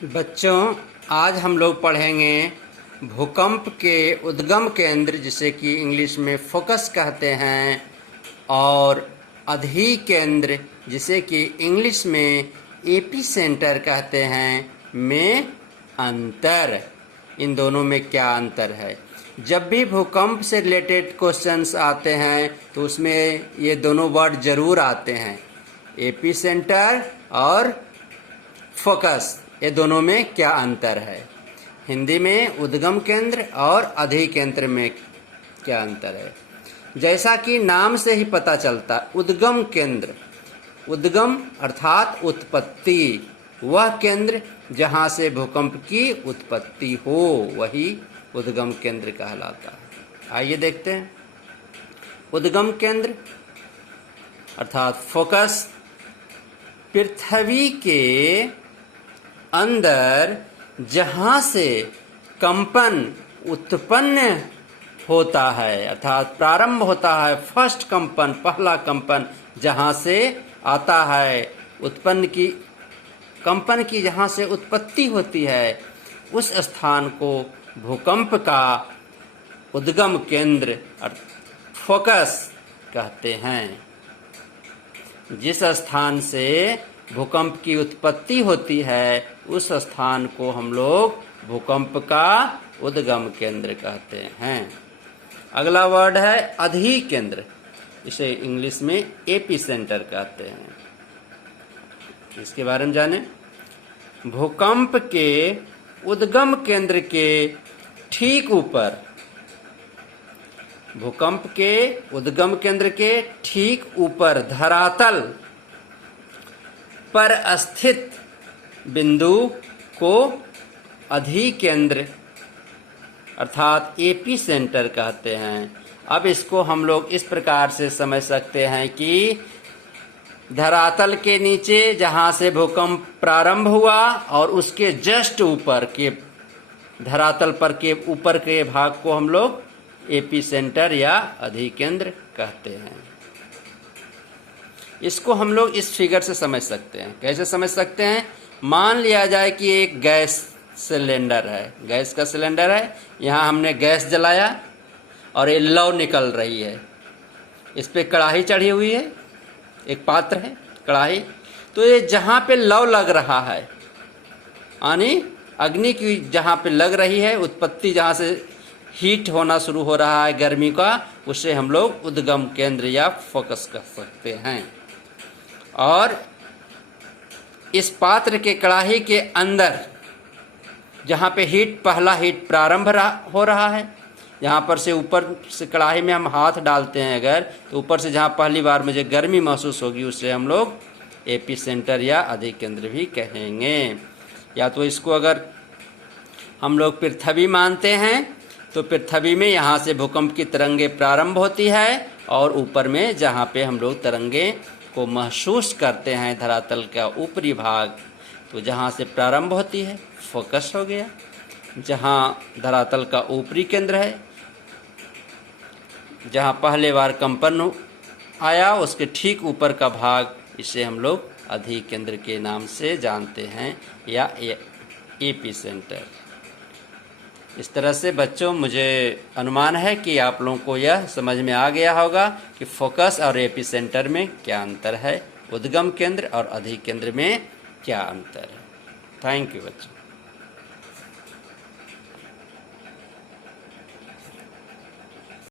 बच्चों, आज हम लोग पढ़ेंगे भूकंप के उद्गम केंद्र, जिसे कि इंग्लिश में फोकस कहते हैं, और अधि केंद्र, जिसे कि इंग्लिश में एपी सेंटर कहते हैं, में अंतर। इन दोनों में क्या अंतर है? जब भी भूकंप से रिलेटेड क्वेश्चंस आते हैं तो उसमें ये दोनों वर्ड जरूर आते हैं, एपी सेंटर और फोकस। ये दोनों में क्या अंतर है? हिंदी में उद्गम केंद्र और अधि केंद्र में क्या अंतर है? जैसा कि नाम से ही पता चलता, उद्गम केंद्र, उद्गम अर्थात उत्पत्ति, वह केंद्र जहाँ से भूकंप की उत्पत्ति हो वही उद्गम केंद्र कहलाता है। आइए देखते हैं। उद्गम केंद्र अर्थात फोकस पृथ्वी के अंदर जहाँ से कंपन उत्पन्न होता है, अर्थात प्रारंभ होता है, फर्स्ट कंपन, पहला कंपन जहाँ से आता है, कंपन की जहाँ से उत्पत्ति होती है, उस स्थान को भूकंप का उद्गम केंद्र फोकस कहते हैं। जिस स्थान से भूकंप की उत्पत्ति होती है उस स्थान को हम लोग भूकंप का उद्गम केंद्र कहते हैं। अगला वर्ड है अधि केंद्र, इसे इंग्लिश में एपी सेंटर कहते हैं। इसके बारे में जानें। भूकंप के उद्गम केंद्र के ठीक ऊपर, भूकंप के उद्गम केंद्र के ठीक ऊपर धरातल पर स्थित बिंदु को अधि केंद्र अर्थात एपी सेंटर कहते हैं। अब इसको हम लोग इस प्रकार से समझ सकते हैं कि धरातल के नीचे जहाँ से भूकंप प्रारंभ हुआ और उसके जस्ट ऊपर के धरातल पर के ऊपर के भाग को हम लोग एपी सेंटर या अधि केंद्र कहते हैं। इसको हम लोग इस फिगर से समझ सकते हैं। कैसे समझ सकते हैं? मान लिया जाए कि एक गैस सिलेंडर है, गैस का सिलेंडर है, यहाँ हमने गैस जलाया और ये लौ निकल रही है, इस पे कढ़ाई चढ़ी हुई है, एक पात्र है कढ़ाई, तो ये जहाँ पे लौ लग रहा है, यानी अग्नि की जहाँ पे लग रही है, उत्पत्ति जहाँ से हीट होना शुरू हो रहा है गर्मी का, उसे हम लोग उद्गम केंद्र या फोकस कह सकते हैं। और इस पात्र के कढ़ाई के अंदर जहाँ पे पहला हीट प्रारंभ हो रहा है, यहाँ पर से ऊपर से कढ़ाई में हम हाथ डालते हैं अगर, तो ऊपर से जहाँ पहली बार मुझे गर्मी महसूस होगी उसे हम लोग एपी सेंटर या अधि केंद्र भी कहेंगे। या तो इसको अगर हम लोग पृथ्वी मानते हैं तो पृथ्वी में यहाँ से भूकंप की तरंगे प्रारंभ होती है और ऊपर में जहाँ पे हम लोग तरंगे को महसूस करते हैं, धरातल का ऊपरी भाग, तो जहाँ से प्रारंभ होती है फोकस हो गया। जहाँ धरातल का ऊपरी केंद्र है, जहाँ पहले बार कंपन आया उसके ठीक ऊपर का भाग, इसे हम लोग अधि केंद्र के नाम से जानते हैं या एपी सेंटर। इस तरह से बच्चों, मुझे अनुमान है कि आप लोगों को यह समझ में आ गया होगा कि फोकस और एपी सेंटर में क्या अंतर है, उद्गम केंद्र और अधि केंद्र में क्या अंतर है। थैंक यू बच्चों।